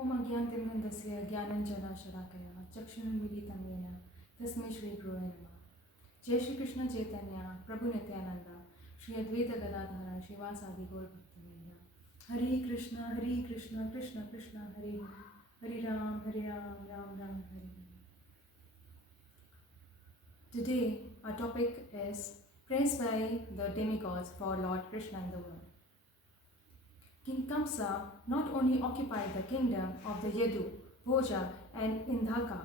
ओम अज्ञानतिमिरन्धस्य ज्ञानञ्जनशलाकया चक्षुरुन्मीलितं येन तस्मै श्रीगुरवे नमः। जय श्री कृष्ण चैतन्य प्रभु नित्यानंद श्री अद्वैत गदाधर श्रीवासादि गौर भक्तवृंद। हरे Krishna Krishna Krishna Hare Hare Ram Ram Ram Hare Hare. Today our topic is praised by the demigods for Lord Krishna in the world. King Kamsa not only occupied the kingdom of the Yadu, Bhoja and Indhaka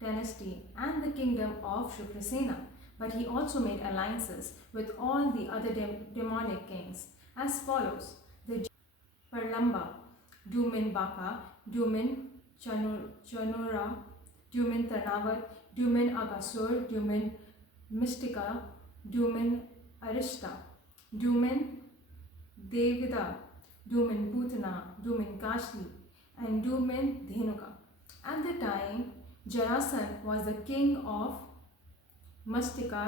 dynasty and the kingdom of Shukrasena, but he also made alliances with all the other demonic kings as follows: the Parlamba, Dumin Baka, Dumin Chanura, Dumin Tarnavat, Dumin Agasur, Dumin Mystica, Dumin Arishta, Dumin Devida, Dumin Putana, Dumin Kashli, and Dumin Dhenuka. At the time, Jarasan was the king of Mastika.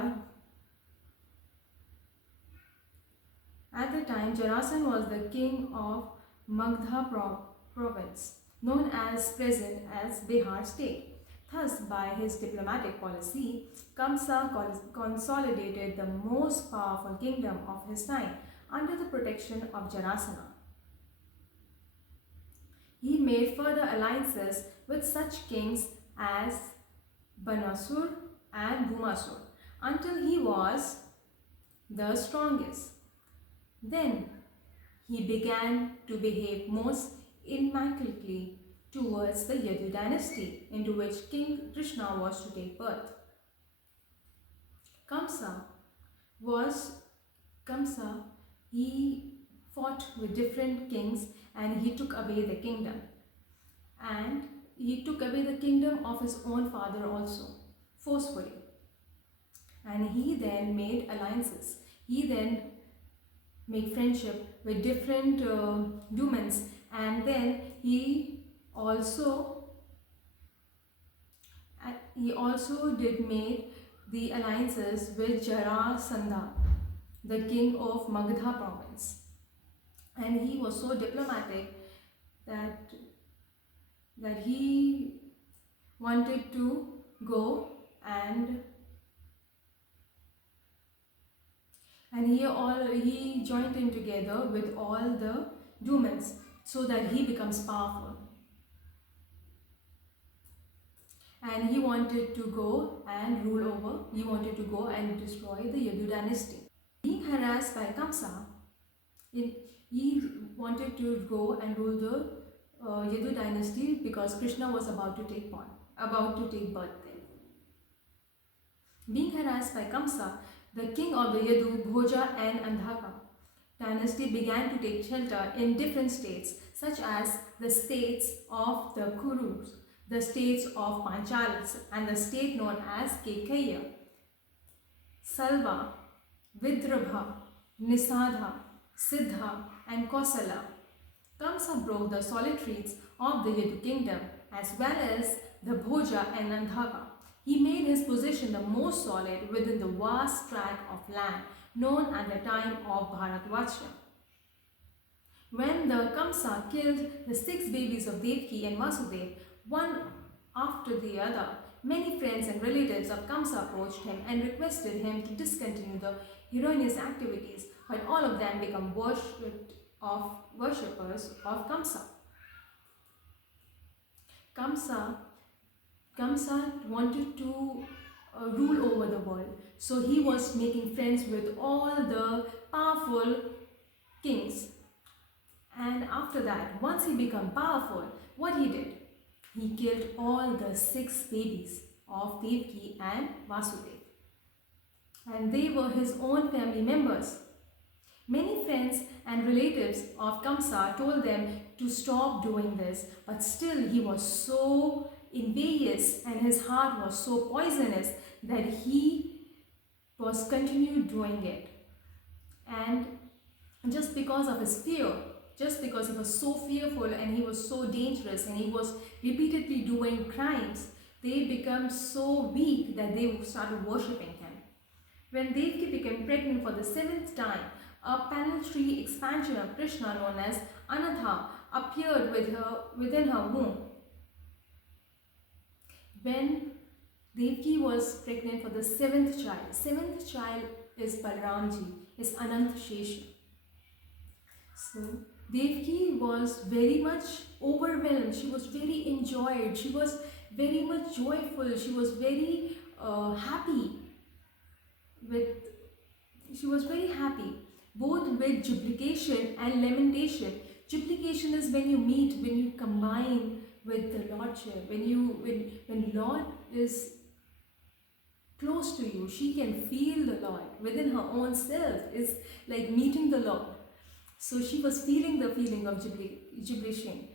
At the time, Jarasan was the king of Magdha province, known as present as Bihar state. Thus, by his diplomatic policy, Kamsa consolidated the most powerful kingdom of his time under the protection of Jarasana. He made further alliances with such kings as Banasur and Bhumasur until he was the strongest. Then he began to behave most immaculately towards the Yadu dynasty into which King Krishna was to take birth. Kamsa, he fought with different kings and he took away the kingdom. And he took away the kingdom of his own father also, forcefully. And he then made alliances. He then made friendship with different humans, and then he also did made the alliances with Jarasandha, the king of Magdha province. And he was so diplomatic that he wanted to go and he joined in together with all the humans so that he becomes powerful. And he wanted to go and rule over, he wanted to go and destroy the Yadu dynasty. Being harassed by Kamsa, he wanted to go and rule the Yadu dynasty because Krishna was about to take birth there. Being harassed by Kamsa, the king of the Yadu, Bhoja and Andhaka dynasty began to take shelter in different states such as the states of the Kurus, the states of Panchalas and the state known as Kekaya, Salva, Vidarbha, Nisadha, Siddha and Kosala. Kamsa broke the solitaries of the Yadu kingdom as well as the Bhoja and Andhaka. He made his position the most solid within the vast tract of land known at the time of Bharatvarsha. When the Kamsa killed the 6 babies of Devaki and Vasudev, one after the other, many friends and relatives of Kamsa approached him and requested him to discontinue the erroneous activities, but all of them become worshippers of Kamsa. Kamsa wanted to rule over the world, so he was making friends with all the powerful kings. And after that, once he became powerful, what he did? He killed all the 6 babies of Devaki and Vasudev. And they were his own family members. Many friends and relatives of Kamsa told them to stop doing this, but still he was so envious and his heart was so poisonous that he was continued doing it. And just because of his fear, just because he was so fearful and he was so dangerous and he was repeatedly doing crimes, they became so weak that they started worshipping him. When Devaki became pregnant for the 7th time, a planetary expansion of Krishna known as Anatha appeared within her womb. When Devki was pregnant for the seventh child is Balramji, is Anant Shesha. So Devki was very much overwhelmed. She was very enjoyed. She was very much joyful. She was very happy with. She was very happy, both with jubilation and lamentation. Jubilation is when you meet, when you combine with the Lordship. When Lord is close to you, she can feel the Lord within her own self. It's like meeting the Lord. So she was feeling the feeling of jubilation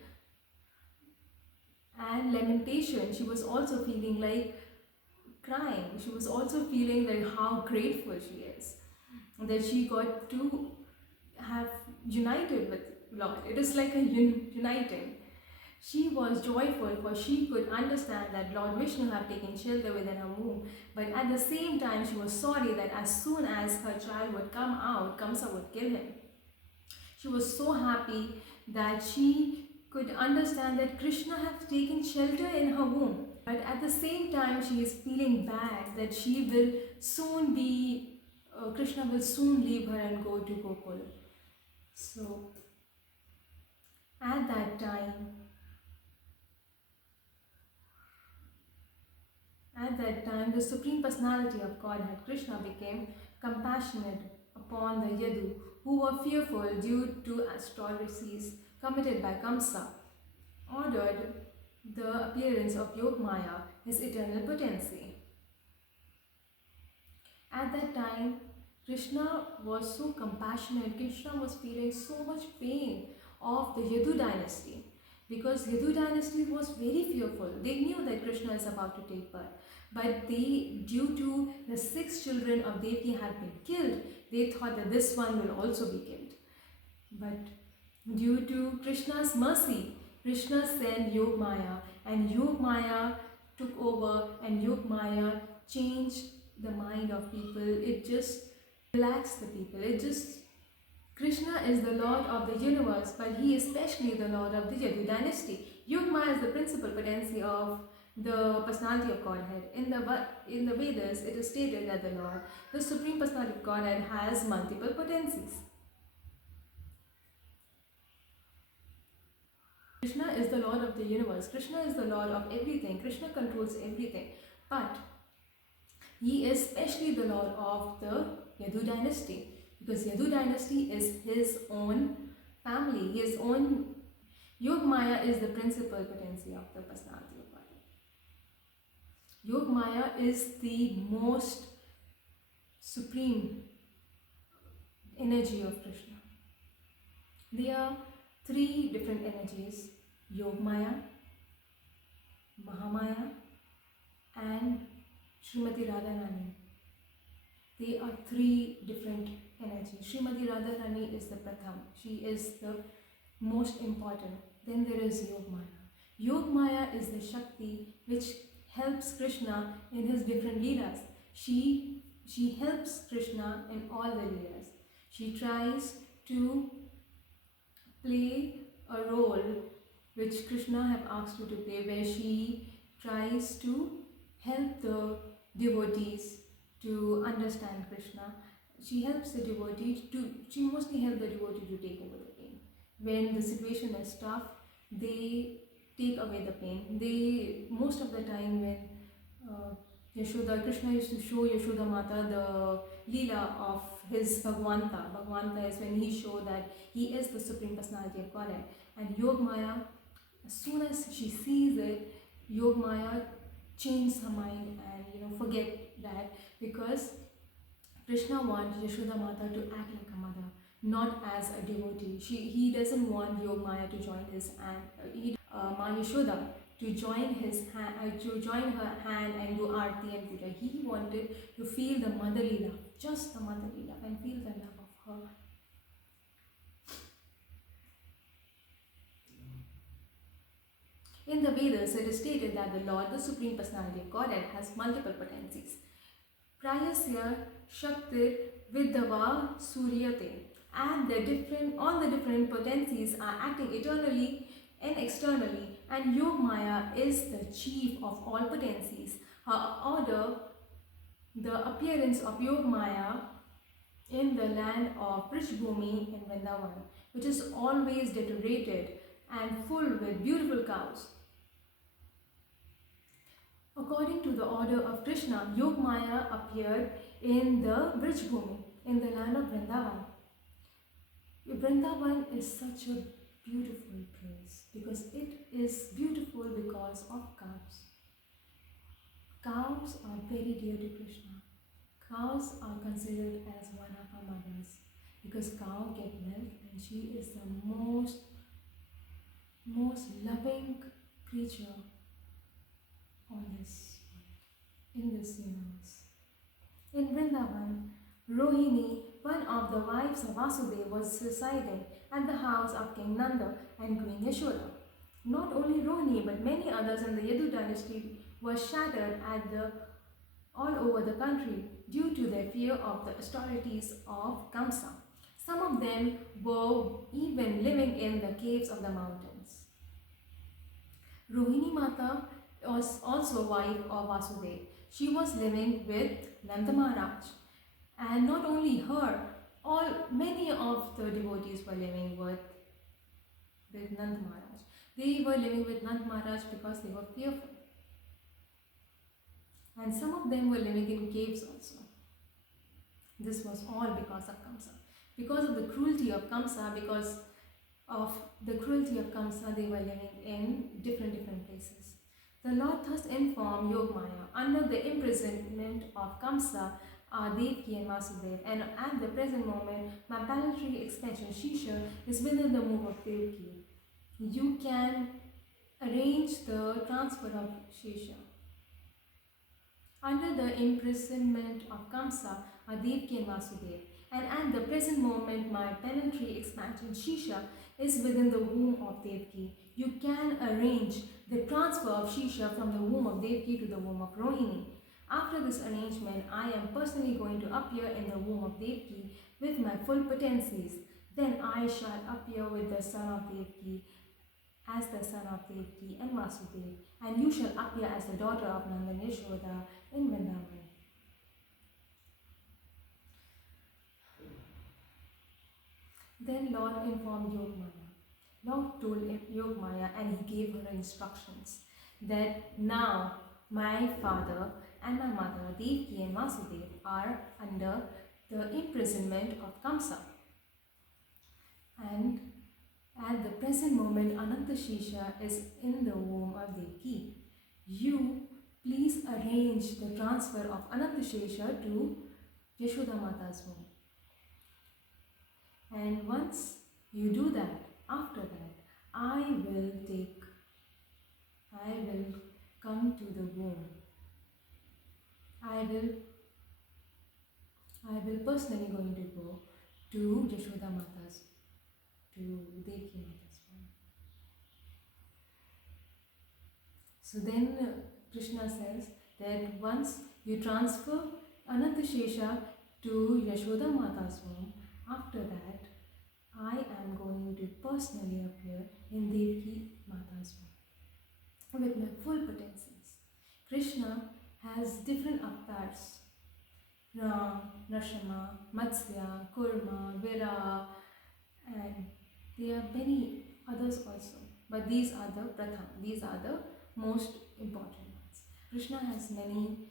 and lamentation. She was also feeling like crying. She was also feeling like how grateful she is that she got to have united with Lord. It is like a uniting. She was joyful for she could understand that Lord Vishnu had taken shelter within her womb. But at the same time, she was sorry that as soon as her child would come out, Kamsa would kill him. She was so happy that she could understand that Krishna had taken shelter in her womb. But at the same time, she is feeling bad that she will soon be, Krishna will soon leave her and go to Gokul. So, at that time, the Supreme Personality of Godhead, Krishna, became compassionate upon the Yadu, who were fearful due to atrocities committed by Kamsa, ordered the appearance of Yogmaya, his eternal potency. At that time, Krishna was so compassionate. Krishna was feeling so much pain of the Yadu dynasty, because Yadu dynasty was very fearful. They knew that Krishna is about to take birth, but they, due to the 6 children of Devaki had been killed, they thought that this one will also be killed. But due to Krishna's mercy, Krishna sent Yogmaya, and Yogmaya took over, and Yogmaya changed the mind of people. It just relaxed the people. Krishna is the Lord of the universe, but he is especially the Lord of the Yadu dynasty. Yogmaya is the principal potency of the personality of Godhead. In the Vedas, it is stated that the Lord, the Supreme Personality of Godhead, has multiple potencies. Krishna is the Lord of the universe. Krishna is the Lord of everything. Krishna controls everything. But he is especially the Lord of the Yadu dynasty, because Yadu dynasty is his own family, his own. Yogmaya is the principal potency of the personality of Godhead. Yogmaya is the most supreme energy of Krishna. There are 3 different energies: Yogmaya, Mahamaya, and Srimati Radharani. They are 3 different energies. Srimati Radharani is the Pratham. She is the most important. Then there is Yogmaya. Yogmaya is the Shakti which helps Krishna in his different leelas. She helps Krishna in all the leelas. She tries to play a role which Krishna have asked her to play, where she tries to help the devotees to understand Krishna. She helps the devotee she mostly helps the devotee to take over the pain. When the situation is tough, they take away the pain. They, most of the time when Krishna used to show Yashoda Mata the Leela of his Bhagwanta. Bhagwanta is when he showed that he is the Supreme Personality of Godhead. And Yogmaya, as soon as she sees it, Yogmaya changes her mind and forget that, because Krishna wants Yashoda Mata to act like a mother, not as a devotee. He doesn't want Yogmaya to join his and Ma Yashoda to join her hand and do arti and puja. He wanted to feel the motherly love, just the motherly love, and feel the love of her. In the Vedas, it is stated that the Lord, the Supreme Personality of Godhead, has multiple potencies. Prayasya Shaktir Vidava Suryate. and all the different potencies are acting eternally and externally, and Yogmaya is the chief of all potencies. Her order, the appearance of Yogmaya in the land of Prishbhumi in Vrindavan, which is always decorated and full with beautiful cows. According to the order of Krishna, Yogmaya appeared in the Prishbhumi, in the land of Vrindavan. Vrindavan is such a beautiful place because it is beautiful because of cows. Cows are very dear to Krishna. Cows are considered as one of our mothers because cow get milk and she is the most loving creature on this in this universe. In Vrindavan, Rohini, one of the wives of Vasudeva, was residing at the house of King Nanda and Queen Yashoda. Not only Rohini but many others in the Yadu dynasty were shattered all over the country due to their fear of the austerities of Kamsa. Some of them were even living in the caves of the mountains. Rohini Mata was also wife of Vasudeva. She was living with Nanda Maharaj, and not only her, many of the devotees were living with Nanda Maharaj. They were living with Nanda Maharaj because they were fearful. And some of them were living in caves also. This was all because of Kamsa. Because of the cruelty of Kamsa, they were living in different places. The Lord thus informed Yogmaya, under the imprisonment of Kamsa are Devki and Vasudeva, and at the present moment, my planetary expansion Shisha is within the womb of Devki. You can arrange the transfer of Shisha. Under the imprisonment of Kamsa are Devki and Vasudeva, and at the present moment, my planetary expansion Shisha is within the womb of Devki. You can arrange the transfer of Shisha from the womb of Devki to the womb of Rohini. After this arrangement, I am personally going to appear in the womb of Devki with my full potencies. Then I shall appear with the son of Devki as the son of Devki and Vasudeva, and you shall appear as the daughter of Nanda and Yashoda in Vrindavan. Then Lord informed Yogmaya. Lord told Yogmaya and he gave her instructions that now my father and my mother Devki and Vasudeva are under the imprisonment of Kamsa. And at the present moment, Anantashisha is in the womb of Devki. You please arrange the transfer of Anantashisha to Yashoda Mata's womb. And once you do that, after that, I will come to the womb. I will personally going to go to Yashoda Mata's, to Devki Mata's womb. So then Krishna says that once you transfer Anantashesha to Yashoda Mata's womb, after that I am going to personally appear in Devki Mata's womb with my full potencies. Krishna has different avatars: Ram, Nrsimha, Matsya, Kurma, Vira, and there are many others also. But these are the Pratham, these are the most important ones. Krishna has many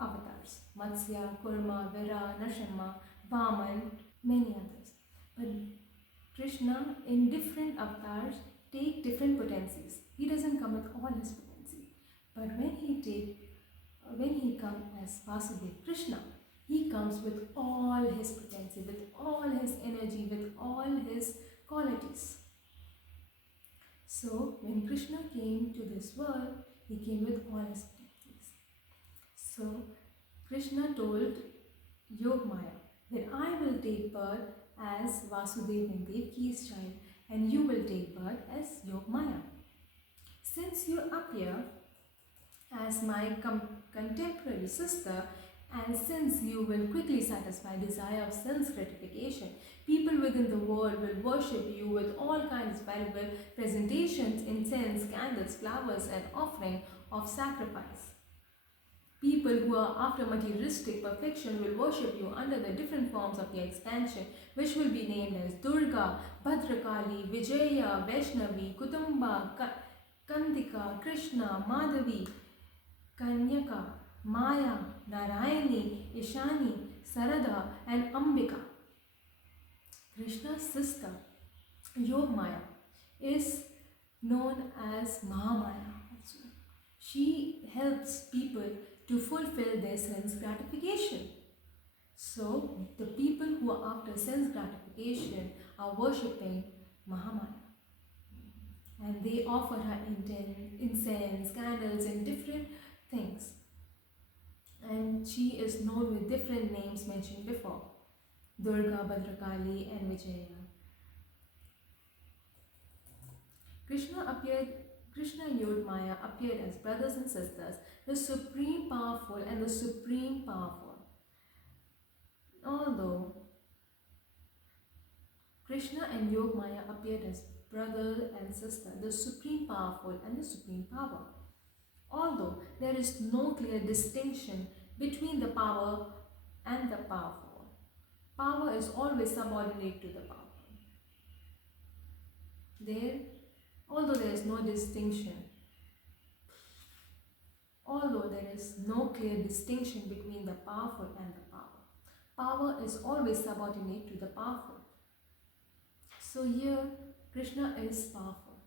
avatars: Matsya, Kurma, Vira, Nrsimha, Vaman, many others. But Krishna in different avatars take different potencies. He doesn't come with all his potency. But when he comes as Vasudeva Krishna, he comes with all his potency, with all his energy, with all his qualities. So when Krishna came to this world, he came with all his potencies. So Krishna told Yogmaya that I will take birth as Vasudeva and Devki's child, and you will take birth as Yogmaya. Since you appear as my contemporary sister And since you will quickly satisfy desire of sense gratification, people within the world will worship you with all kinds of valuable presentations, incense, candles, flowers, and offering of sacrifice. People who are after materialistic perfection will worship you under the different forms of your expansion, which will be named as Durga, Bhadrakali, Vijaya, Vaishnavi, Kutumba, Kandika, Krishna, Madhavi, Kanyaka, Maya, Narayani, Ishani, Sarada, and Ambika. Krishna's sister, Yogmaya, is known as Mahamaya. She helps people to fulfill their sense gratification. So, the people who are after sense gratification are worshipping Mahamaya. And they offer her incense, candles, and different things. And she is known with different names mentioned before: Durga, Bhadrakali, and Vijaya. Krishna and Yogmaya appeared as brothers and sisters, the supreme powerful and the supreme powerful. Although Krishna and Yogmaya appeared as brother and sister, the supreme powerful and the supreme power. Although there is no clear distinction between the power and the powerful, power is always subordinate to the powerful. Although there is no clear distinction between the powerful and the power, power is always subordinate to the powerful. So here, Krishna is powerful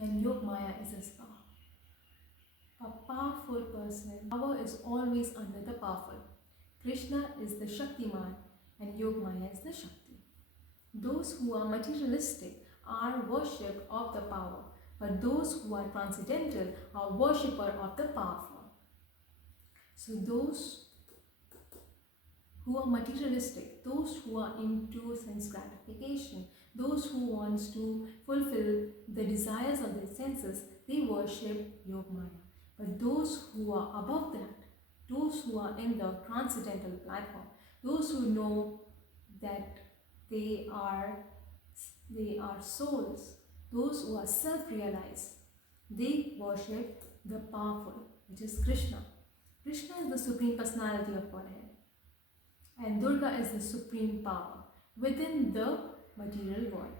and Yogmaya is his power. A powerful person, power is always under the powerful. Krishna is the Shaktiman and Yogmaya is the Shakti. Those who are materialistic are worship of the power, but those who are transcendental are worshipper of the powerful. So those who are materialistic, those who are into sense gratification, those who wants to fulfill the desires of their senses, they worship Yogmaya. But those who are above that, those who are in the transcendental platform, those who know that they are souls, those who are self-realized, they worship the powerful, which is Krishna. Krishna is the supreme personality of Godhead, and Durga is the supreme power within the material world.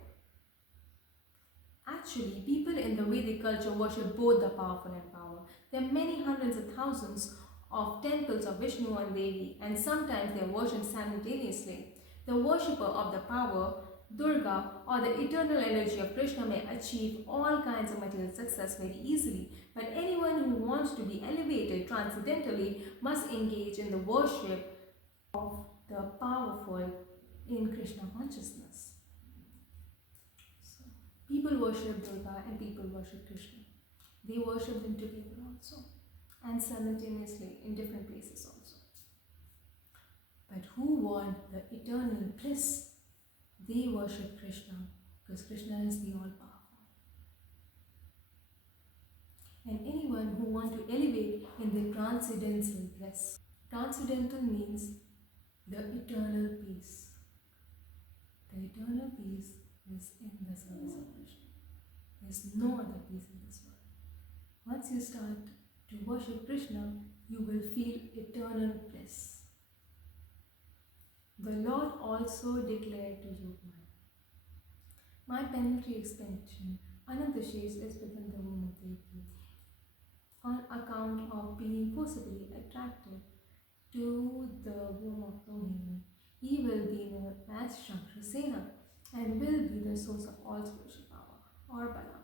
Actually, people in the Vedic culture worship both the powerful and power. There are many hundreds of thousands of temples of Vishnu and Devi, and sometimes they are worshipped simultaneously. The worshipper of the power, Durga, or the eternal energy of Krishna may achieve all kinds of material success very easily, but anyone who wants to be elevated transcendentally must engage in the worship of the powerful in Krishna consciousness. So, people worship Durga and people worship Krishna. They worship them together also, and simultaneously in different places also. But who want the eternal bliss? They worship Krishna, because Krishna is the all-powerful. And anyone who wants to elevate in the transcendental bliss. Transcendental means the eternal peace. The eternal peace is in the service of Krishna. There is no other peace in this world. Once you start to worship Krishna, you will feel eternal bliss. The Lord also declared to Yogmaya, my planetary expansion, Anantashesh, is within the womb of Devi. On account of being forcibly attracted to the womb of Rohini, he will be known as Shankrasena and will be the source of all spiritual power, or Bala,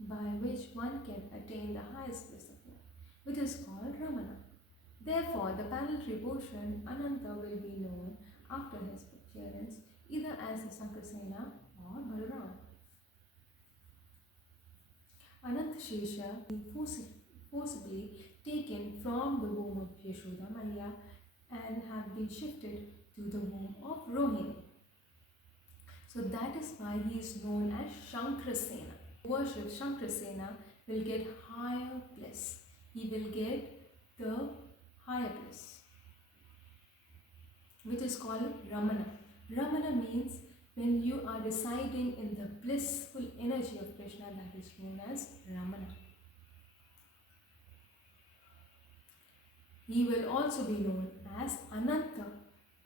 by which one can attain the highest bliss of life, which is called Ramana. Therefore, the planetary portion, Ananta, will be known after his appearance either as the Sankrasena or Balaram. Anantashesha being forcibly taken from the womb of Yashoda Maya and have been shifted to the womb of Rohini. So that is why he is known as Shankrasena. Worship Shankrasena will get higher bliss. He will get the higher bliss, which is called Ramana. Ramana means when you are residing in the blissful energy of Krishna, that is known as Ramana. He will also be known as Ananta.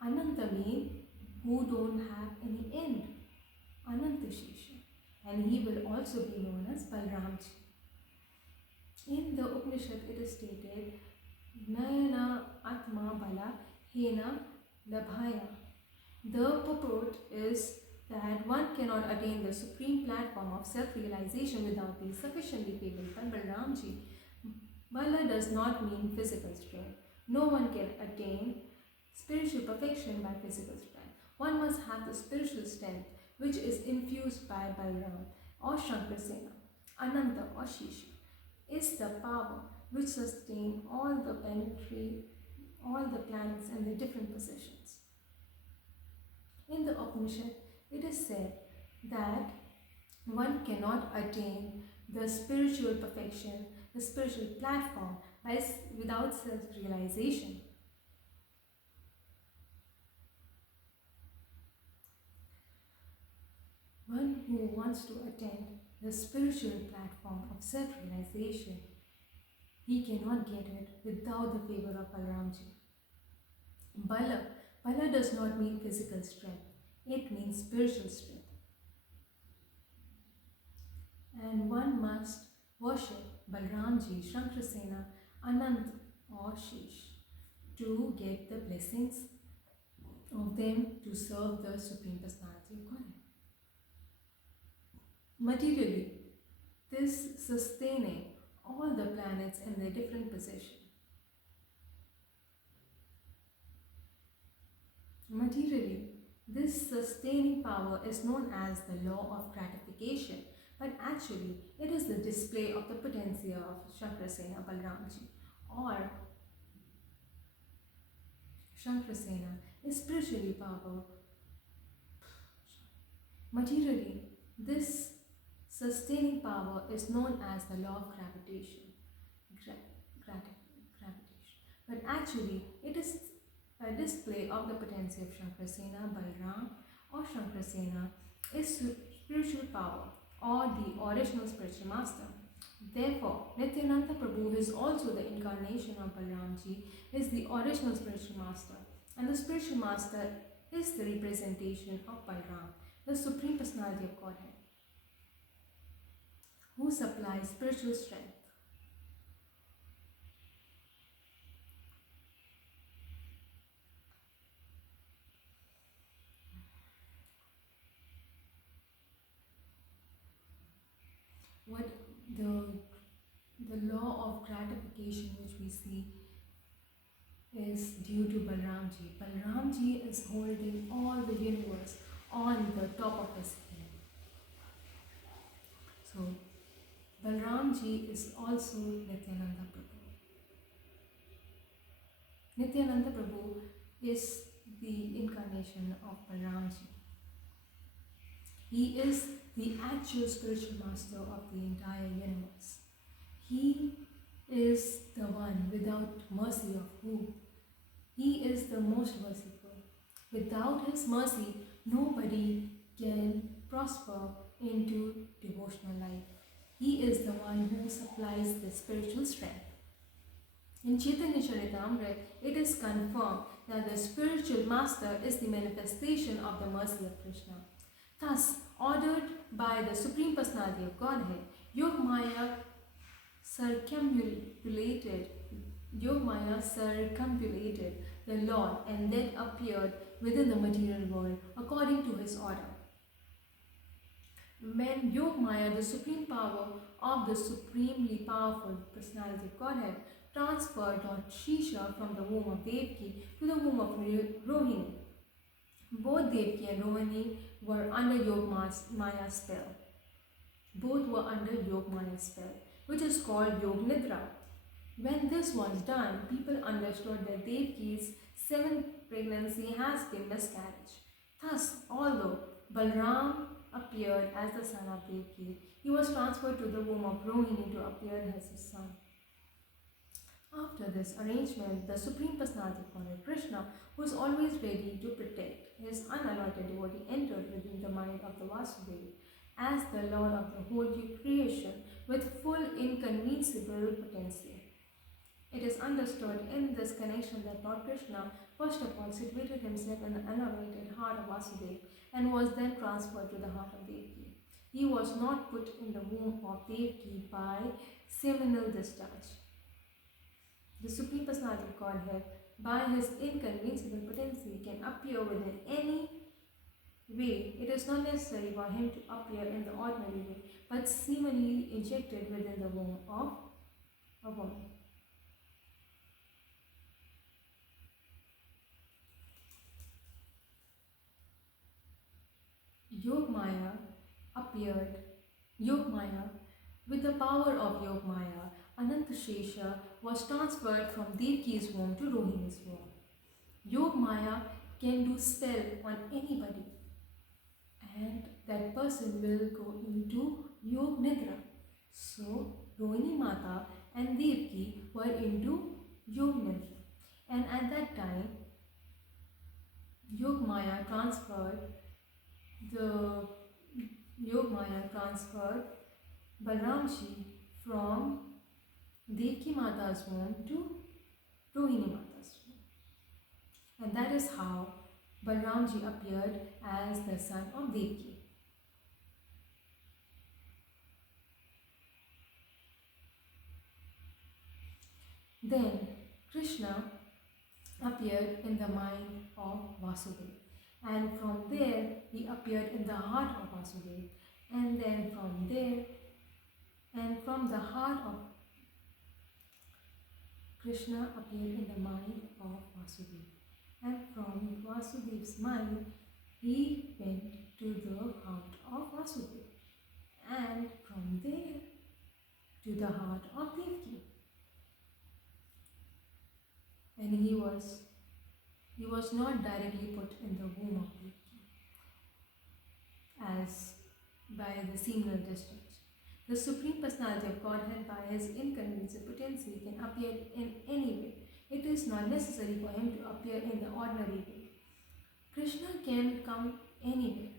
Ananta means who don't have any end. Ananta Shesha. And he will also be known as Balramji. In the Upanishad it is stated, Nayana Atma Bala Hena Labhaya. The purport is that one cannot attain the supreme platform of self-realization without being sufficiently favored by Balramji. Bala does not mean physical strength. No one can attain spiritual perfection by physical strength. One must have the spiritual strength which is infused by Balram or Shankrasena. Ananta or Shisha is the power which sustains all the planets in their different positions. In the Upanishad, it is said that one cannot attain the spiritual perfection, the spiritual platform without self-realization. One who wants to attain the spiritual platform of self-realization, he cannot get it without the favor of Balramji. Bala does not mean physical strength, it means spiritual strength. And one must worship Balramji, Shankrasena, Anant or Shesh to get the blessings of them to serve the Supreme Personality of Godhead. Materially, this sustaining all the planets in their different position. Materially, this sustaining power is known as the law of gratification, but actually it is the display of the potentia of Shankrasena Balramji, or Shankrasena is spiritually power. Materially, this sustaining power is known as the law of gravitation. But actually, it is a display of the potency of Shankrasena, Balram, or Shankrasena is spiritual power or the original spiritual master. Therefore, Nityananda Prabhu is also the incarnation of Balramji, is the original spiritual master, and the spiritual master is the representation of Balram, the Supreme Personality of Godhead, who supplies spiritual strength. What the law of gratification which we see is due to Balramji. Balramji is holding all the universe on the top of his head. So, Balramji is also Nityananda Prabhu. Nityananda Prabhu is the incarnation of Balramji. He is the actual spiritual master of the entire universe. He is the one without mercy of who? He is the most merciful. Without his mercy, nobody can prosper into devotional life. He is the one who supplies the spiritual strength. In Chaitanya Charitamrita, it is confirmed that the spiritual master is the manifestation of the mercy of Krishna. Thus, ordered by the Supreme Personality of Godhead, Yogmaya circumambulated the Lord and then appeared within the material world according to his order. When Yogmaya, the supreme power of the supremely powerful personality of Godhead, transferred Lord Shisha from the womb of Devaki to the womb of Rohini, both Devaki and Rohini were under Yogmaya's spell. Both were under Yogmaya's spell, which is called Yog Nidra. When this was done, people understood that Devaki's seventh pregnancy has been miscarriage. Thus, although Balram appeared as the son of Devaki, he was transferred to the womb of Rohini to appear as his son. After this arrangement, the Supreme Personality of Godhead Krishna, who is always ready to protect his unalloyed devotee, entered within the mind of the Vasudeva as the Lord of the whole creation with full inconceivable potency. It is understood in this connection that Lord Krishna first of all situated himself in the unalloyed heart of Vasudeva and was then transferred to the heart of Devaki. He was not put in the womb of Devaki by seminal discharge. The Supreme Personality of Godhead, by his inconceivable potency, can appear within any way. It is not necessary for him to appear in the ordinary way, but seemingly injected within the womb of a woman. Yogmaya appeared. Yogmaya, with the power of Yogmaya, Anantashesha was transferred from Devki's womb to Rohini's womb. Yogmaya can do spell on anybody, and that person will go into Yog Nidra. So, Rohini Mata and Devki were into Yog Nidra. And at that time, Yogmaya transferred Balramji from Devki Mata's womb to Rohini Mata's womb. And that is how Balramji appeared as the son of Devki. Then Krishna appeared in the mind of Vasudeva, and from there he appeared in the heart of Vasudeva, and then from there and from the heart of Krishna appeared in the mind of Vasudeva, and from Vasudeva's mind he went to the heart of Vasudeva, and from there to the heart of Devaki. And he was not directly put in the womb of Devaki as by the seminal discharge. The Supreme Personality of Godhead, by his inconceivable potency, can appear in any way. It is not necessary for him to appear in the ordinary way. Krishna can come anywhere.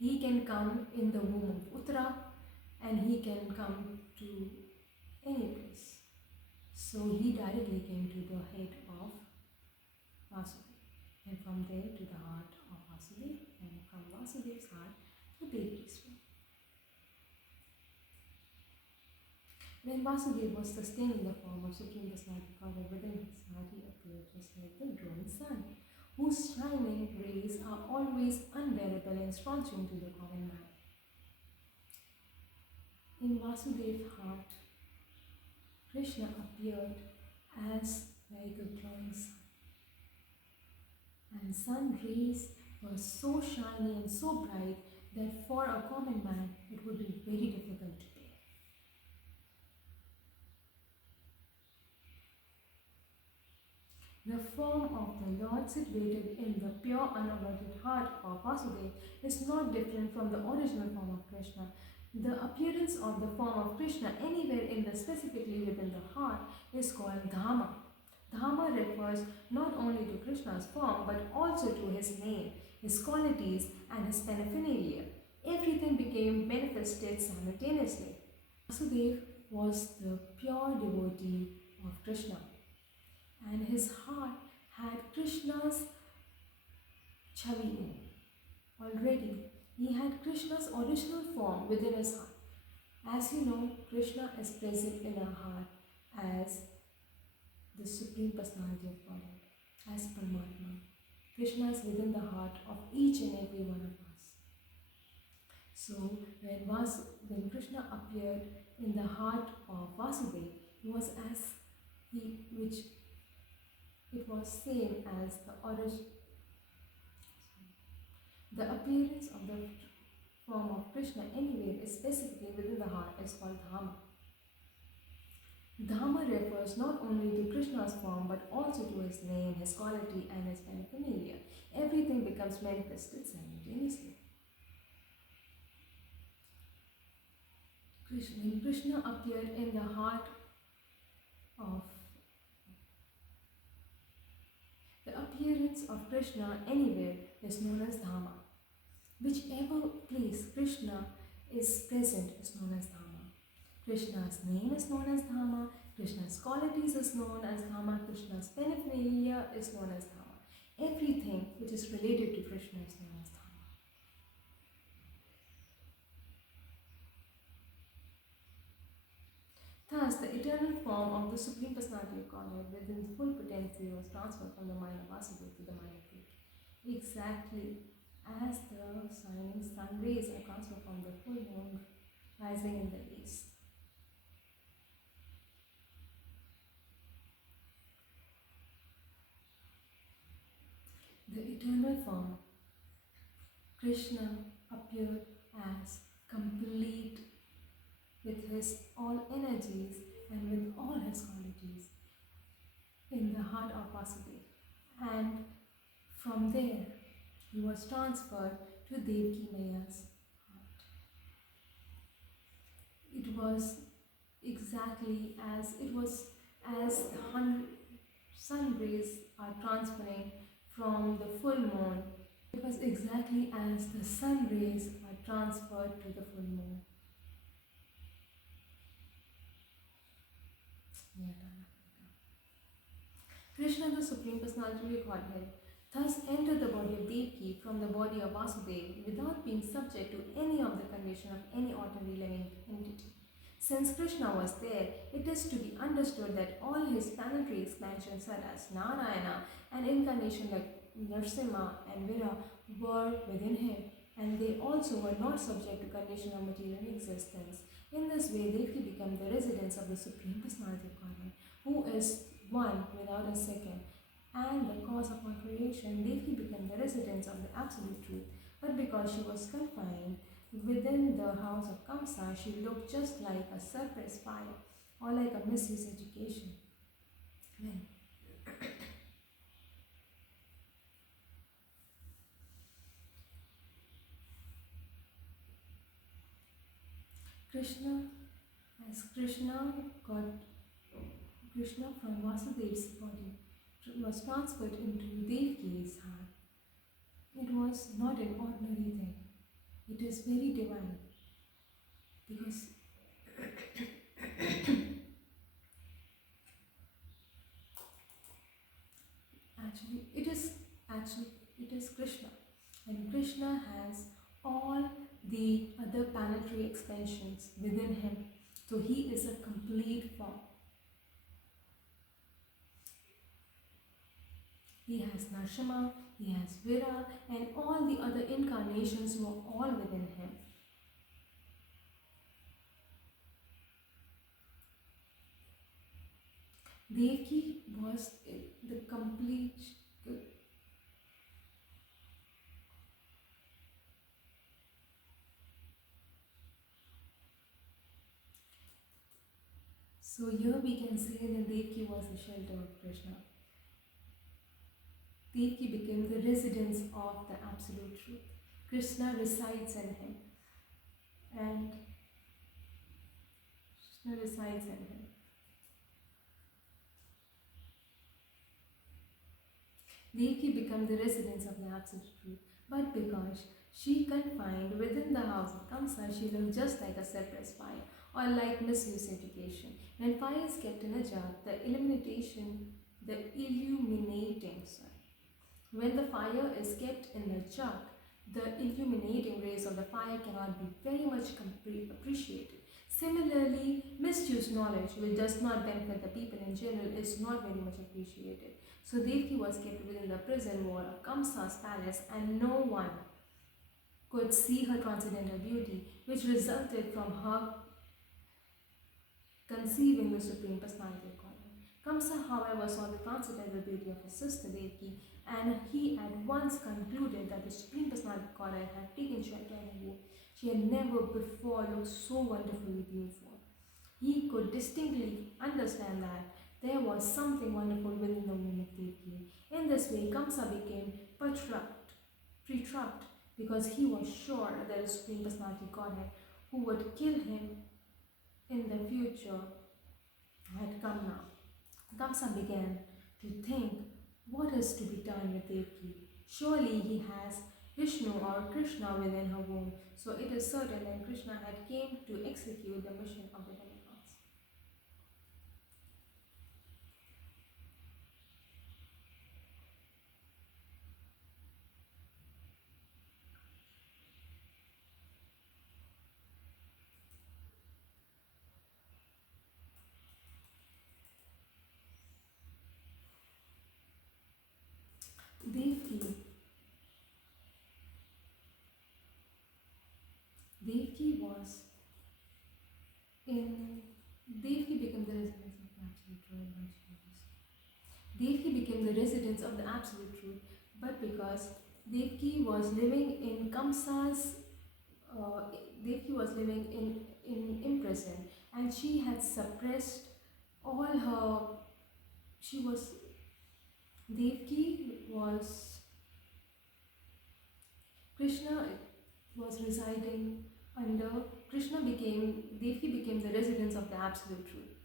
He can come in the womb of Uttara, and he can come to any place. So he directly came to the head of Vasudeva, and from there to the heart of Vasudeva, and from Vasudeva's heart to Devaki's womb. When Vasudeva was sustaining the form of Supreme Personality of Godhead within his heart, he appeared just like the growing sun, whose shining rays are always unbearable and scorching to the common man. In Vasudeva's heart, Krishna appeared as like a glowing sun, and sun rays were so shiny and so bright that for a common man it would be very difficult to bear. The form of the Lord situated in the pure unalloyed heart of Vasudeva is not different from the original form of Krishna. The appearance of the form of Krishna anywhere in the specifically within the heart is called Dhamma. Dhamma refers not only to Krishna's form but also to his name, his qualities and his paraphernalia. Everything became manifested simultaneously. Vasudeva was the pure devotee of Krishna, and his heart had Krishna's chavi in. Already, he had Krishna's original form within his heart. As you know, Krishna is present in our heart as the Supreme Personality of Godhead, as Paramatma. Krishna is within the heart of each and every one of us. So, when Krishna appeared in the heart of Vasudeva, it was same as the origin. The appearance of the form of Krishna anywhere is specifically within the heart is called Dhamma. Dhamma refers not only to Krishna's form but also to his name, his quality and his paraphernalia. Everything becomes manifested simultaneously. When Krishna appeared in the heart of appearance of Krishna anywhere is known as Dhamma. Whichever place Krishna is present is known as Dhamma. Krishna's name is known as Dhamma. Krishna's qualities is known as Dhamma. Krishna's paraphernalia is known as Dhamma. Everything which is related to Krishna is known as Dhamma. Thus, the eternal form of the Supreme Personality of Godhead within the full potency was transferred from the mind of Vasudeva to the mind of Devaki. Exactly as the shining sun rays are transferred from the full moon rising in the east. The eternal form, Krishna appeared as complete with his all energies and with all his qualities in the heart of Vasudeva. And from there, he was transferred to Devaki Maya's heart. It was exactly as the sun rays are transferring from the full moon. It was exactly as the sun rays are transferred to the full moon. Krishna, the Supreme Personality of Godhead, thus entered the body of Devaki from the body of Vasudeva without being subject to any of the condition of any ordinary living entity. Since Krishna was there, it is to be understood that all his planetary expansions such as Narayana and incarnation like Narasimha and Vira were within him, and they also were not subject to condition of material existence. In this way, Devaki became the residence of the Supreme Personality of Godhead, who is one without a second, and the cause of our creation. Devaki became the residence of the Absolute Truth, but because she was confined within the house of Kamsa, she looked just like a suppressed fire or like a misused education. Amen. Krishna got Krishna from Vasudeva's body was transferred into Devaki's heart. It was not an ordinary thing. It is very divine because it is Krishna, and Krishna has all the other planetary expansions within him. So he is a complete form. He has Narasimha, he has Vira, and all the other incarnations were all within him. Devaki was the complete. So here we can say that Devaki was the shelter of Krishna. Devaki became the residence of the Absolute Truth. Krishna resides in him. And Krishna resides in him. Devaki became the residence of the Absolute Truth. But because she confined within the house of Kamsa, she looked just like a suppressed fire or like misused education. When fire is kept in a jar, when the fire is kept in a jug, the illuminating rays of the fire cannot be very much appreciated. Similarly, misused knowledge, which does not benefit the people in general, is not very much appreciated. So Devaki was kept within the prison wall of Kamsa's palace, and no one could see her transcendental beauty, which resulted from her conceiving the Supreme Personality of Godhead. Kamsa, however, saw the transcendental beauty of his sister Devaki, and he at once concluded that the Supreme Personality of Godhead had taken shelter in her womb. She had never before looked so wonderfully beautiful. He could distinctly understand that there was something wonderful within the womb of Devaki. In this way, Kamsa became perturbed because he was sure that the Supreme Personality of Godhead, who would kill him in the future, had come now. Kamsa began to think What is to be done with Devki? Surely he has Vishnu or Krishna within her womb, so it is certain that Krishna had came to execute the mission of the demigods. Devki, Devki was in Devki became the residence of the absolute truth when she was. Devki became the residence of the absolute truth, but because Devki was living in Kamsa's, uh, Devki was living in imprison, and she had suppressed all her. She was Devki was Krishna was residing under Krishna became Devki became the residence of the absolute truth.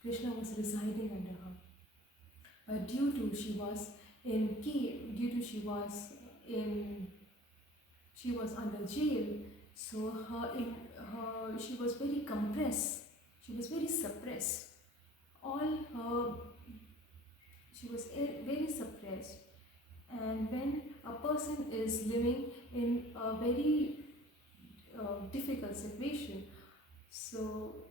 Krishna was residing under her. But due to she was in cave, due to in she was under jail, so she was very compressed. She was very suppressed. All her she was very suppressed. And when a person is living in a very difficult situation, so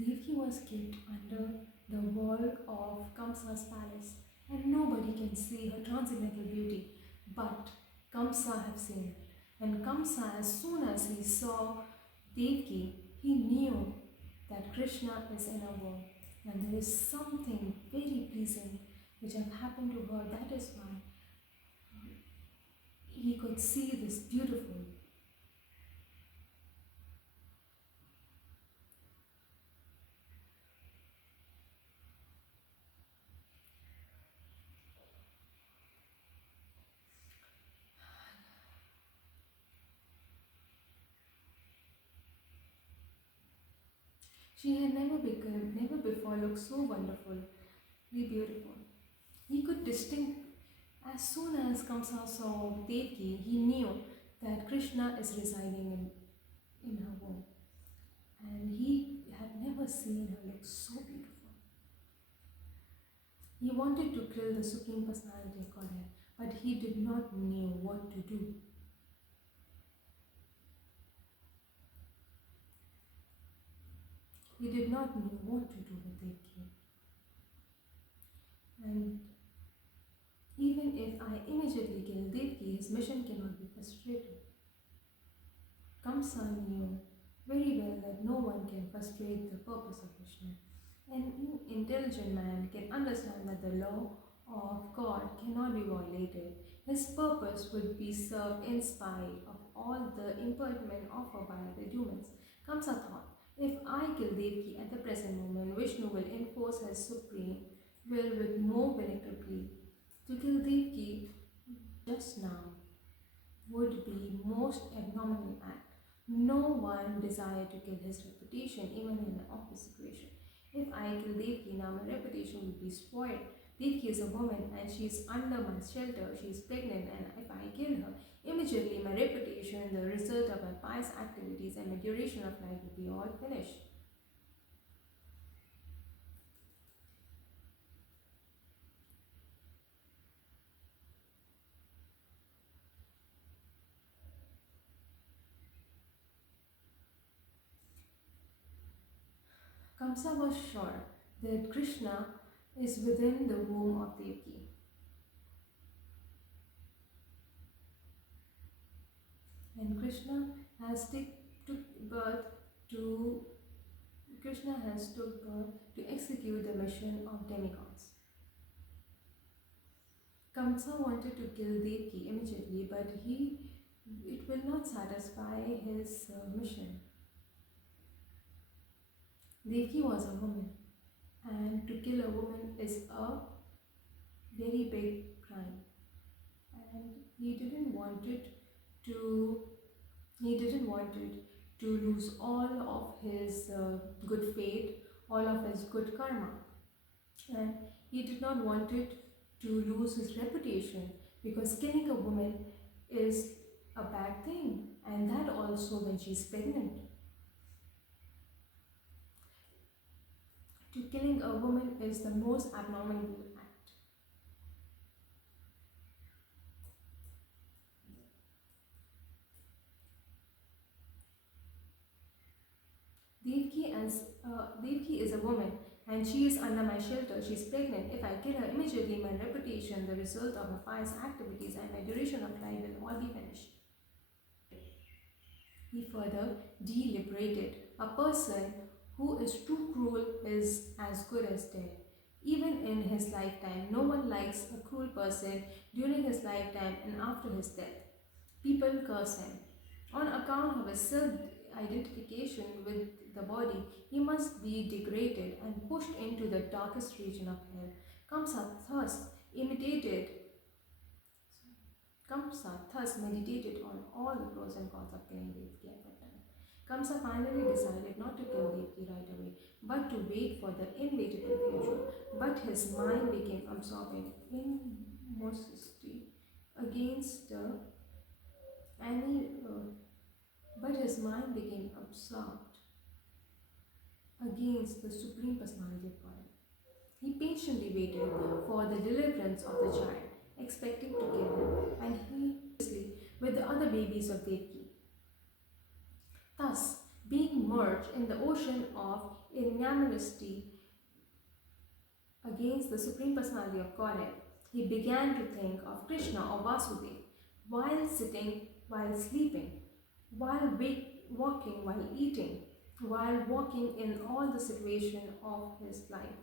Devki was kept under the wall of Kamsa's palace, and nobody can see her transcendental beauty. But Kamsa have seen it. And Kamsa, as soon as he saw Devki, he knew that Krishna is in her womb. And there is something very pleasing which have happened to her. That is why he could see this beautiful. She had never before looked so wonderfully beautiful. He could distinct as soon as Kamsa saw Devki, he knew that Krishna is residing in her womb. And he had never seen her look so beautiful. He wanted to kill the Supreme Personality of Godhead, but he did not know what to do. He did not know what to do with Devki. And even if I immediately kill Devki, his mission cannot be frustrated. Kamsa knew very well that no one can frustrate the purpose of Krishna. An intelligent man can understand that the law of God cannot be violated. His purpose would be served in spite of all the impertinent offered by the humans. Kamsa thought, if I kill Devki at the present moment, Vishnu will enforce his supreme will with more vindictive to kill Devki just now would be most abnormal act. No one desired to kill his reputation, even in an awkward situation. If I kill Devki now, my reputation will be spoiled. Devki is a woman and she is under my shelter. She is pregnant, and if I kill her, immediately my reputation, the result of my pious activities, and my duration of life will be all finished. Kamsa was sure that Krishna is within the womb of Devki. And Krishna has took birth to Krishna has took birth to execute the mission of demigods. Kamsa wanted to kill Devki immediately, but it will not satisfy his mission. Devki was a woman, and to kill a woman is a very big crime. And to he didn't want it to lose all of his good fate, all of his good karma, and he did not want it to lose his reputation, because killing a woman is a bad thing, and that also when she's pregnant. To killing a woman is the most abnormal act. Devki is a woman and she is under my shelter. She is pregnant. If I kill her immediately, my reputation, the result of my pious activities, and my duration of life will all be finished. He further deliberated. A person who is too cruel is as good as dead. Even in his lifetime, no one likes a cruel person during his lifetime and after his death. People curse him. On account of his self identification with the body, he must be degraded and pushed into the darkest region of hell. Imitated Kamsa thus meditated on all the pros and cons of killing Devki at that time. Kamsa finally decided not to kill Devki right away, but to wait for the inevitable future. But his mind became absorbed in animosity against any. But his mind became absorbed against the Supreme Personality of God. He patiently waited for the deliverance of the child, expecting to kill him, and he with the other babies of Devki. Thus, being merged in the ocean of animosity against the Supreme Personality of Godhead, he began to think of Krishna or Vasudeva while sitting, while sleeping, while walking, while eating, while walking in all the situation of his life.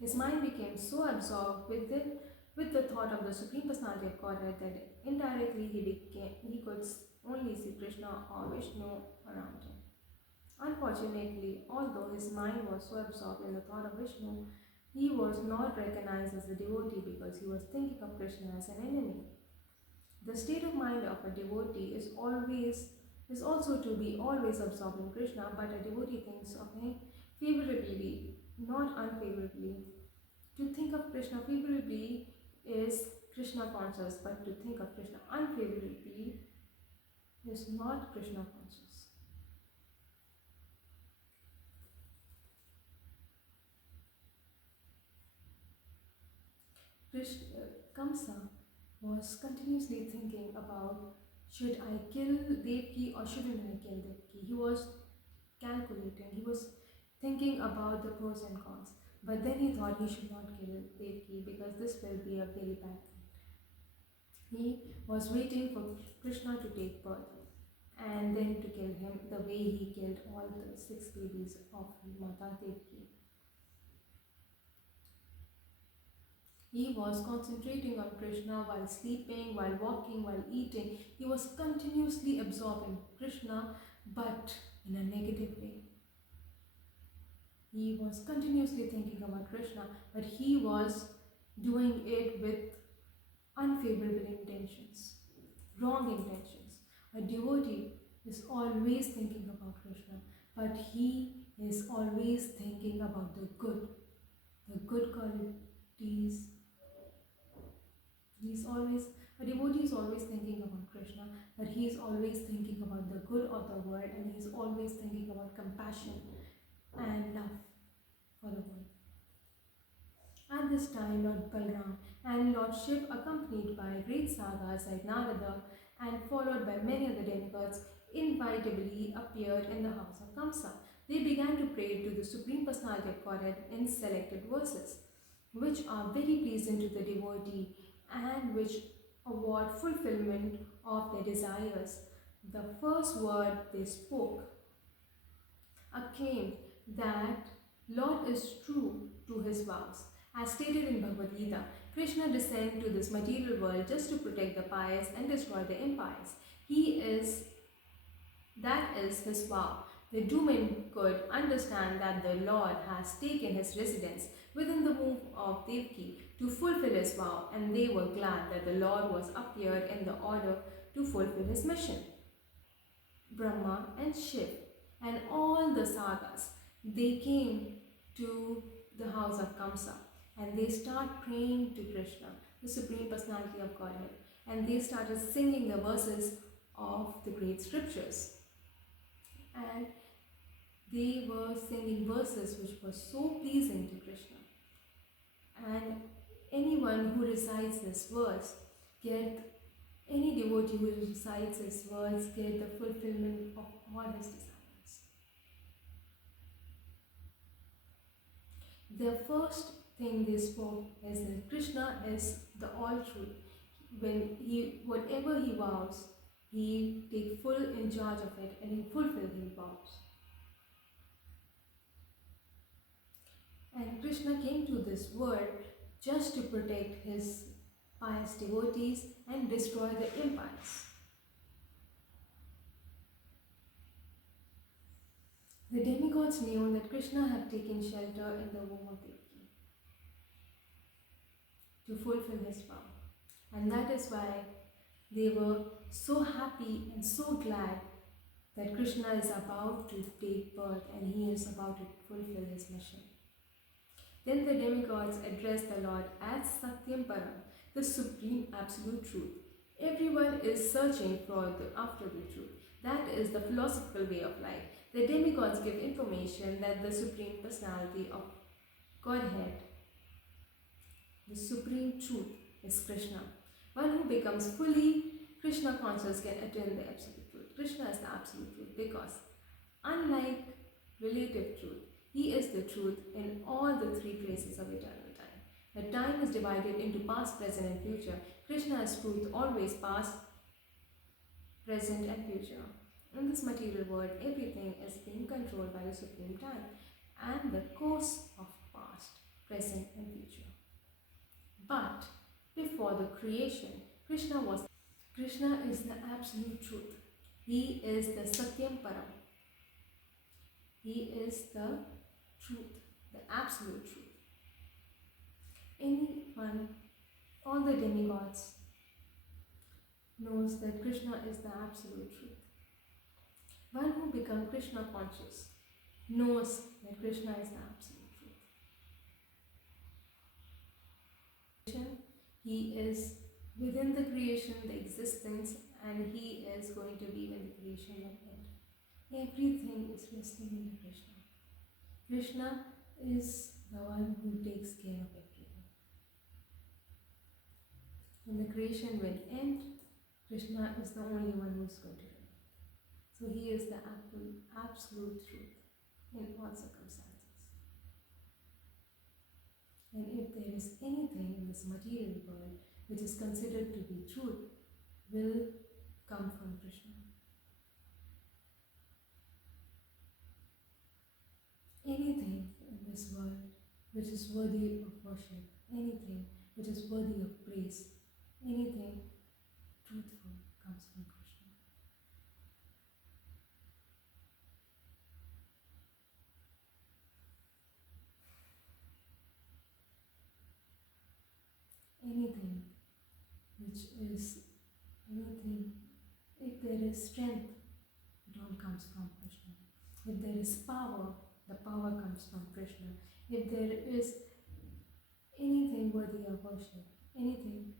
His mind became so absorbed with the thought of the Supreme Personality of Godhead that indirectly he could only see Krishna or Vishnu around him. Unfortunately, although his mind was so absorbed in the thought of Vishnu, he was not recognized as a devotee because he was thinking of Krishna as an enemy. The state of mind of a devotee is also to be always absorbed in Krishna, but a devotee thinks of him favorably, not unfavorably. To think of Krishna favorably is Krishna conscious, but to think of Krishna unfavorably is not Krishna conscious. Kamsa was continuously thinking about, should I kill Devki or shouldn't I kill Devki? He was calculating, he was thinking about the pros and cons. But then he thought he should not kill Devki because this will be a very bad thing. He was waiting for Krishna to take birth and then to kill him the way he killed all the 6 babies of Mata Devki. He was concentrating on Krishna while sleeping, while walking, while eating. He was continuously absorbing Krishna, but in a negative way. He was continuously thinking about Krishna, but he was doing it with unfavorable intentions, wrong intentions. A devotee is always thinking about Krishna, but he is always thinking about the good qualities. A devotee is always thinking about Krishna, but he is always thinking about the good of the world, and he is always thinking about compassion and love for the world. At this time, Lord Balram and Lord Shiv, accompanied by great sagas like Narada and followed by many other demigods, inevitably appeared in the house of Kamsa. They began to pray to the Supreme Personality of Godhead in selected verses, which are very pleasing to the devotee and which award fulfillment of their desires. The first word they spoke acclaimed that Lord is true to his vows. As stated in Bhagavad Gita, Krishna descended to this material world just to protect the pious and destroy the impious. That is his vow. The Duman could understand that the Lord has taken his residence within the womb of Devaki to fulfill his vow, and they were glad that the Lord was appeared in the order to fulfill his mission. Brahma and Shiv and all the sagas, they came to the house of Kamsa and they start praying to Krishna, the Supreme Personality of Godhead, and they started singing the verses of the great scriptures. And they were singing verses which were so pleasing to Krishna. And anyone who recites this verse any devotee who recites this verse get the fulfillment of all his desires. The first thing they spoke is that Krishna is the all truth. Whatever he vows, he take full in charge of it and he fulfill his vows. And Krishna came to this world just to protect his pious devotees and destroy the impious. The demigods knew that Krishna had taken shelter in the womb of Devaki to fulfill his vow. And that is why they were so happy and so glad that Krishna is about to take birth and he is about to fulfill his mission. Then the demigods addressed the Lord as Satyam Param, the supreme absolute truth. Everyone is searching after the truth. That is the philosophical way of life. The demigods give information that the Supreme Personality of Godhead, the Supreme Truth, is Krishna. One who becomes fully Krishna conscious can attain the absolute truth. Krishna is the absolute truth because, unlike relative truth, he is the truth in all the three phases of eternal time. The time is divided into past, present, and future. Krishna is truth, always past, present, and future. In this material world, everything is being controlled by the Supreme Time and the course of past, present, and future. But before the creation, Krishna is the absolute truth. He is the Satyam Param. He is the truth, the absolute truth. All the demigods knows that Krishna is the absolute truth. One who becomes Krishna conscious knows that Krishna is the absolute truth. He is within the creation, the existence, and he is going to be when the creation will end. Everything is resting in Krishna. Krishna is the one who takes care of everything. When the creation will end, Krishna is the only one who is going to remain. So he is the absolute truth in all circumstances. And if there is anything in this material world which is considered to be truth, will come from Krishna. Anything in this world which is worthy of worship, anything which is worthy of praise, anything truthful comes from Krishna. If there is strength, it all comes from Krishna. If there is power, the power comes from Krishna. If there is anything worthy of worship, anything